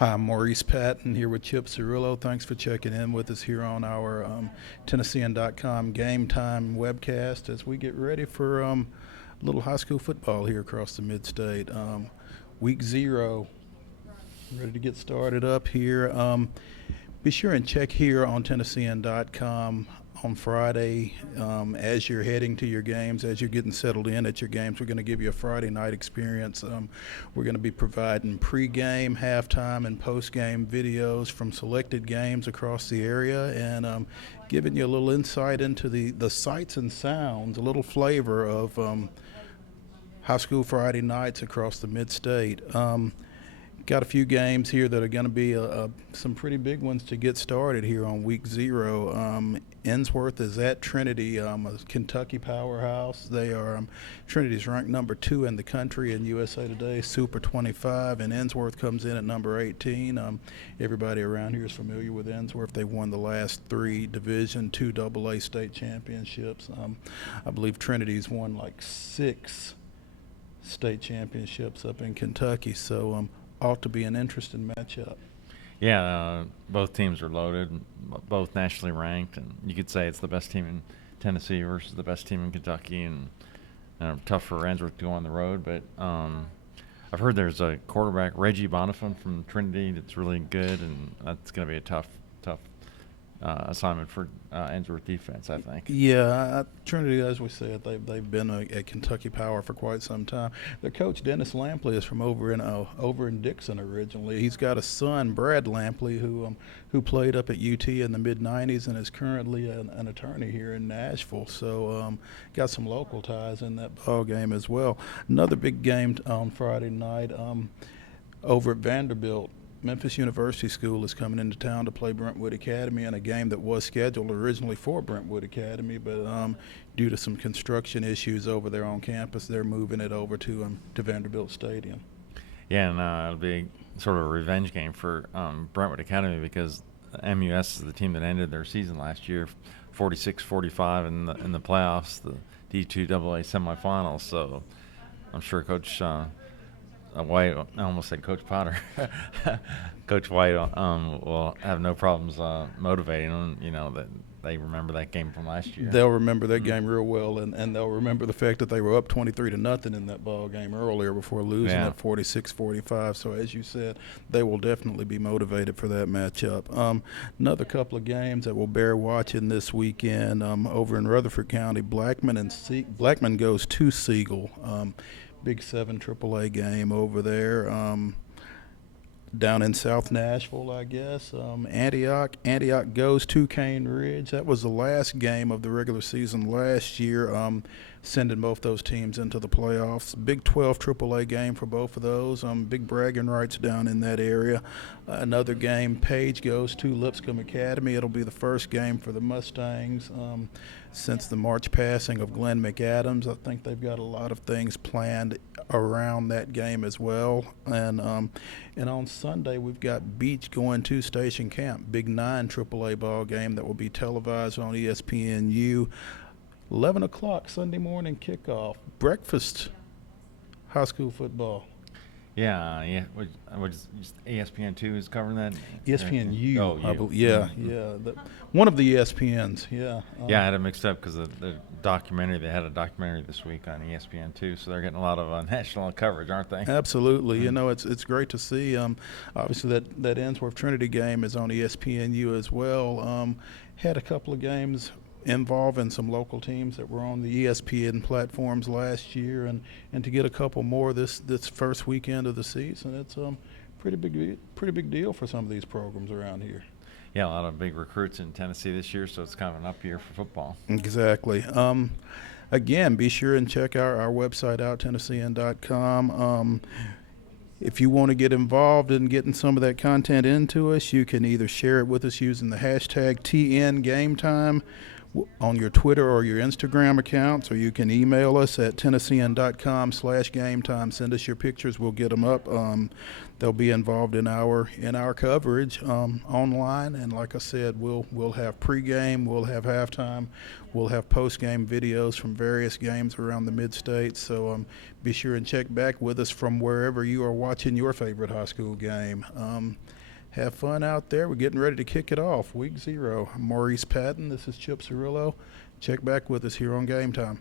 Hi, I'm Maurice Patton here with Chip Cirillo. Thanks for checking in with us here on our Tennessean GameTime webcast as we get ready for a little high school football here across the mid-state. Week 0, ready to get started up here. Be sure and check here on Tennessean.com on Friday as you're heading to your games, as you're getting settled in at your games. We're going to give you a Friday night experience. We're going to be providing pregame, halftime, and postgame videos from selected games across the area and giving you a little insight into the sights and sounds, a little flavor of high school Friday nights across the mid-state. Got a few games here that are going to be some pretty big ones to get started here on week 0. Ensworth is at Trinity, a Kentucky powerhouse. They are Trinity's ranked number 2 in the country in USA Today, Super 25, and Ensworth comes in at number 18. Everybody around here is familiar with Ensworth. They won the last 3 Division, 2 AA state championships. I believe Trinity's won like 6 state championships up in Kentucky, so ought to be an interesting matchup. Yeah, both teams are loaded, both nationally ranked, and you could say it's the best team in Tennessee versus the best team in Kentucky, and tough for Ensworth to go on the road. But I've heard there's a quarterback, Reggie Bonifant from Trinity, that's really good, and that's going to be a tough assignment for Ensworth defense, I think. Yeah, Trinity, as we said, they've been a Kentucky power for quite some time. Their coach Dennis Lampley is from over in Dixon originally. He's got a son, Brad Lampley, who played up at UT in the mid '90s and is currently an attorney here in Nashville. So got some local ties in that ball game as well. Another big game on Friday night over at Vanderbilt. Memphis University School is coming into town to play Brentwood Academy in a game that was scheduled originally for Brentwood Academy, but due to some construction issues over there on campus, they're moving it over to Vanderbilt Stadium. Yeah, and it'll be sort of a revenge game for Brentwood Academy because MUS is the team that ended their season last year, 46-45 in the playoffs, the D2 AA semifinals. So I'm sure Coach White, I almost said Coach Potter. Coach White will have no problems motivating them. You know that they remember that game from last year. They'll remember that game real well, and they'll remember the fact that they were up 23-0 in that ball game earlier before losing at 46-45. So as you said, they will definitely be motivated for that matchup. Another couple of games that will bear watching this weekend over in Rutherford County. Blackman goes to Siegel. Big 7 AAA game over there. Down in South Nashville, I guess. Antioch goes to Cane Ridge. That was the last game of the regular season last year, sending both those teams into the playoffs. Big 12 AAA game for both of those. Big bragging rights down in that area. Another game, Page goes to Lipscomb Academy. It'll be the first game for the Mustangs since the March passing of Glenn McAdams. I think they've got a lot of things planned around that game as well. And on Sunday, we've got Beach going to Station Camp. Big 9 AAA ball game that will be televised on ESPNU. 11 o'clock Sunday morning kickoff. Breakfast high school football. Yeah. What is ESPN2 is covering that? ESPNU. I believe. Yeah. One of the ESPNs. Yeah. I had it mixed up because the documentary. They had a documentary this week on ESPN2, so they're getting a lot of national coverage, aren't they? Absolutely. Mm-hmm. You know, it's great to see. Obviously, that Ensworth Trinity game is on ESPNU as well. Had a couple of games involving some local teams that were on the ESPN platforms last year, and to get a couple more this first weekend of the season, it's pretty big deal for some of these programs around here. Yeah, a lot of big recruits in Tennessee this year, so it's kind of an up year for football. Exactly. Again, be sure and check our website out, Tennessean.com. If you want to get involved in getting some of that content into us, you can either share it with us using the hashtag tngametime. on your Twitter or your Instagram accounts, or you can email us at tennessean.com/gametime. Send us your pictures. We'll get them up. They'll be involved in our coverage online, and like I said, we'll have pregame, we'll have halftime, we'll have postgame videos from various games around the mid-state. So be sure and check back with us from wherever you are watching your favorite high school game. Have fun out there. We're getting ready to kick it off. Week 0. I'm Maurice Patton. This is Chip Cirillo. Check back with us here on Game Time.